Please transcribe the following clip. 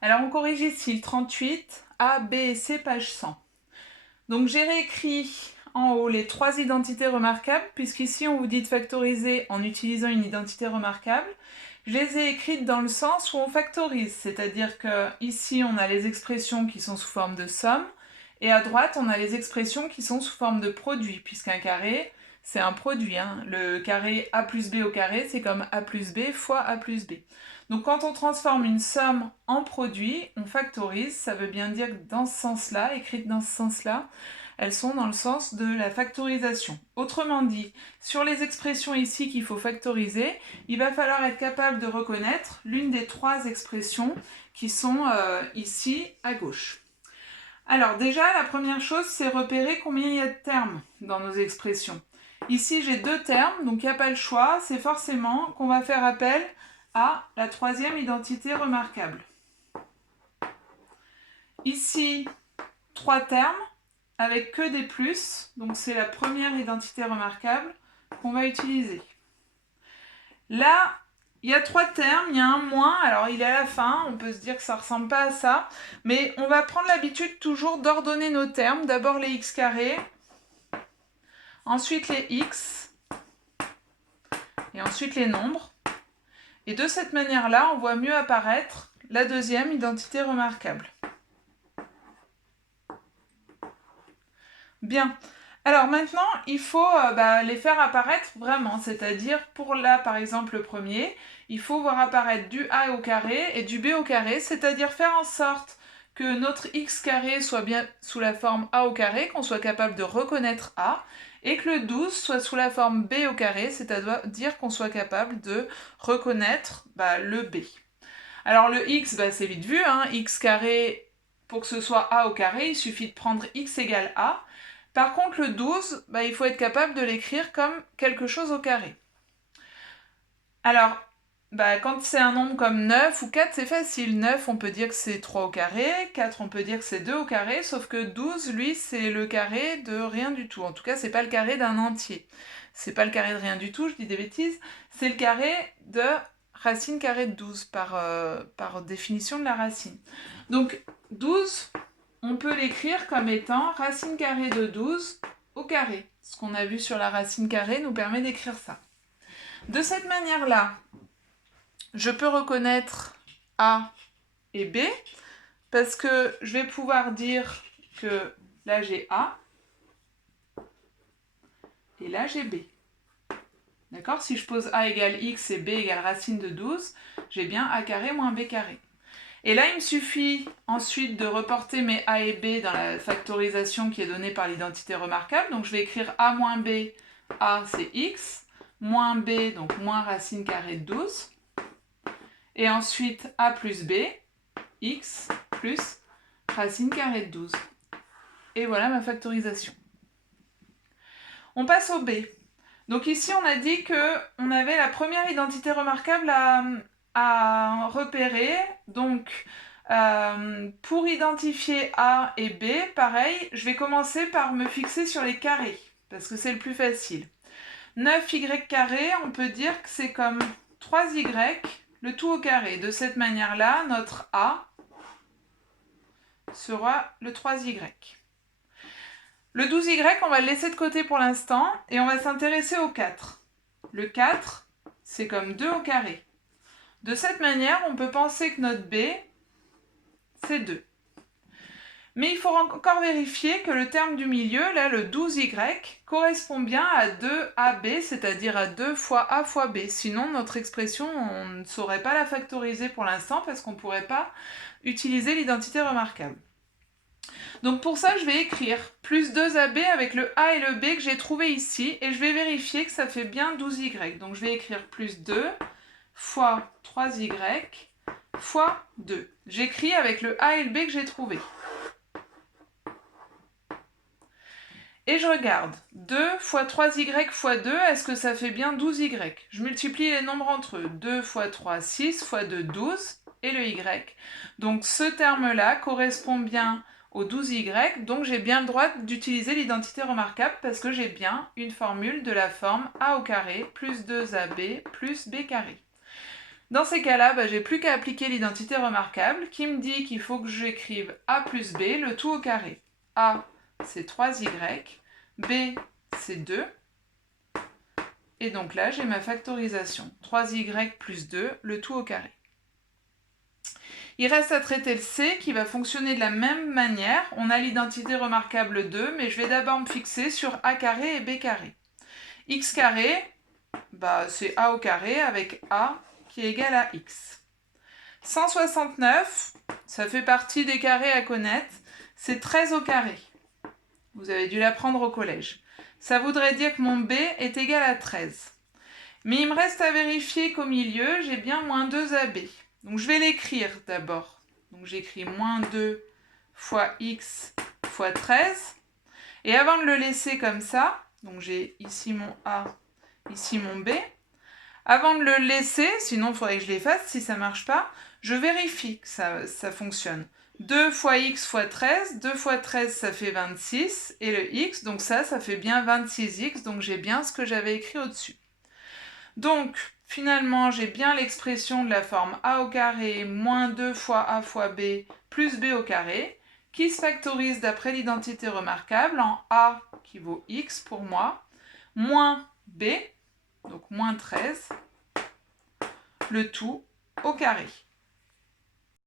Alors on corrige ici le 38, A, B et C, page 100. Donc j'ai réécrit en haut les trois identités remarquables, puisqu'ici on vous dit de factoriser en utilisant une identité remarquable. Je les ai écrites dans le sens où on factorise, c'est-à-dire que ici on a les expressions qui sont sous forme de somme, et à droite on a les expressions qui sont sous forme de produit, puisqu'un carré c'est un produit. Hein. Le carré A plus B au carré, c'est comme A plus B fois A plus B. Donc quand on transforme une somme en produit, on factorise, ça veut bien dire que dans ce sens-là, écrites dans ce sens-là, elles sont dans le sens de la factorisation. Autrement dit, sur les expressions ici qu'il faut factoriser, il va falloir être capable de reconnaître l'une des trois expressions qui sont ici à gauche. Alors déjà, la première chose, c'est repérer combien il y a de termes dans nos expressions. Ici, j'ai deux termes, donc il n'y a pas le choix, c'est forcément qu'on va faire appel à la troisième identité remarquable. Ici, trois termes avec que des plus, donc c'est la première identité remarquable qu'on va utiliser. Là, il y a trois termes, il y a un moins, alors il est à la fin, on peut se dire que ça ne ressemble pas à ça, mais on va prendre l'habitude toujours d'ordonner nos termes, d'abord les x carrés, ensuite les x, et ensuite les nombres. Et de cette manière-là, on voit mieux apparaître la deuxième identité remarquable. Bien. Alors maintenant, il faut les faire apparaître vraiment, c'est-à-dire pour là, par exemple, le premier, il faut voir apparaître du a au carré et du b au carré, c'est-à-dire faire en sorte que notre x carré soit bien sous la forme a au carré, qu'on soit capable de reconnaître a, et que le 12 soit sous la forme b au carré, c'est-à-dire qu'on soit capable de reconnaître le b. Alors le x, c'est vite vu, hein, x carré, pour que ce soit a au carré, il suffit de prendre x égale a. Par contre, le 12, il faut être capable de l'écrire comme quelque chose au carré. Alors, quand c'est un nombre comme 9 ou 4, c'est facile. 9, on peut dire que c'est 3 au carré, 4, on peut dire que c'est 2 au carré, sauf que 12, lui, c'est le carré de rien du tout. En tout cas, c'est pas le carré d'un entier. C'est pas le carré de rien du tout, je dis des bêtises. C'est le carré de racine carrée de 12, par définition de la racine. Donc, 12, on peut l'écrire comme étant racine carrée de 12 au carré. Ce qu'on a vu sur la racine carrée nous permet d'écrire ça. De cette manière-là, je peux reconnaître A et B, parce que je vais pouvoir dire que là j'ai A, et là j'ai B. D'accord? Si je pose A égale X et B égale racine de 12, j'ai bien A carré moins B carré. Et là, il me suffit ensuite de reporter mes A et B dans la factorisation qui est donnée par l'identité remarquable. Donc je vais écrire A moins B, A c'est X, moins B, donc moins racine carrée de 12. Et ensuite A plus B, X plus racine carrée de 12. Et voilà ma factorisation. On passe au B. Donc ici, on a dit qu'on avait la première identité remarquable à repérer. Donc, pour identifier A et B, pareil, je vais commencer par me fixer sur les carrés, parce que c'est le plus facile. 9y carré, on peut dire que c'est comme 3y, le tout au carré. De cette manière-là, notre A sera le 3y. Le 12y, on va le laisser de côté pour l'instant, et on va s'intéresser au 4. Le 4, c'est comme 2 au carré. De cette manière, on peut penser que notre B, c'est 2. Mais il faut encore vérifier que le terme du milieu, là, le 12y, correspond bien à 2AB, c'est-à-dire à 2 fois A fois B. Sinon, notre expression, on ne saurait pas la factoriser pour l'instant parce qu'on ne pourrait pas utiliser l'identité remarquable. Donc pour ça, je vais écrire plus 2AB avec le A et le B que j'ai trouvé ici, et je vais vérifier que ça fait bien 12y. Donc je vais écrire plus 2 fois 3y fois 2. J'écris avec le A et le B que j'ai trouvé. Et je regarde. 2 fois 3y fois 2, est-ce que ça fait bien 12y? Je multiplie les nombres entre eux. 2 fois 3, 6, fois 2, 12, et le y. Donc ce terme-là correspond bien au 12y, donc j'ai bien le droit d'utiliser l'identité remarquable parce que j'ai bien une formule de la forme a au carré plus 2ab plus b carré. Dans ces cas-là, bah, j'ai plus qu'à appliquer l'identité remarquable qui me dit qu'il faut que j'écrive A plus B, le tout au carré. A, c'est 3y, B, c'est 2. Et donc là, j'ai ma factorisation. 3y plus 2, le tout au carré. Il reste à traiter le C qui va fonctionner de la même manière. On a l'identité remarquable 2, mais je vais d'abord me fixer sur A carré et B carré. X carré, bah, c'est A au carré avec A qui est égal à X. 169, ça fait partie des carrés à connaître, c'est 13 au carré. Vous avez dû l'apprendre au collège. Ça voudrait dire que mon B est égal à 13. Mais il me reste à vérifier qu'au milieu, j'ai bien moins 2AB. Donc je vais l'écrire d'abord. Donc j'écris moins 2 fois x fois 13. Et avant de le laisser comme ça, donc j'ai ici mon A, ici mon B. Avant de le laisser, sinon il faudrait que je l'efface si ça ne marche pas, je vérifie que ça fonctionne. 2 fois x fois 13, 2 fois 13 ça fait 26, et le x, donc ça fait bien 26x, donc j'ai bien ce que j'avais écrit au-dessus. Donc, finalement, j'ai bien l'expression de la forme a au carré moins 2 fois a fois b plus b au carré, qui se factorise d'après l'identité remarquable en a qui vaut x pour moi, moins b, donc moins 13, le tout au carré.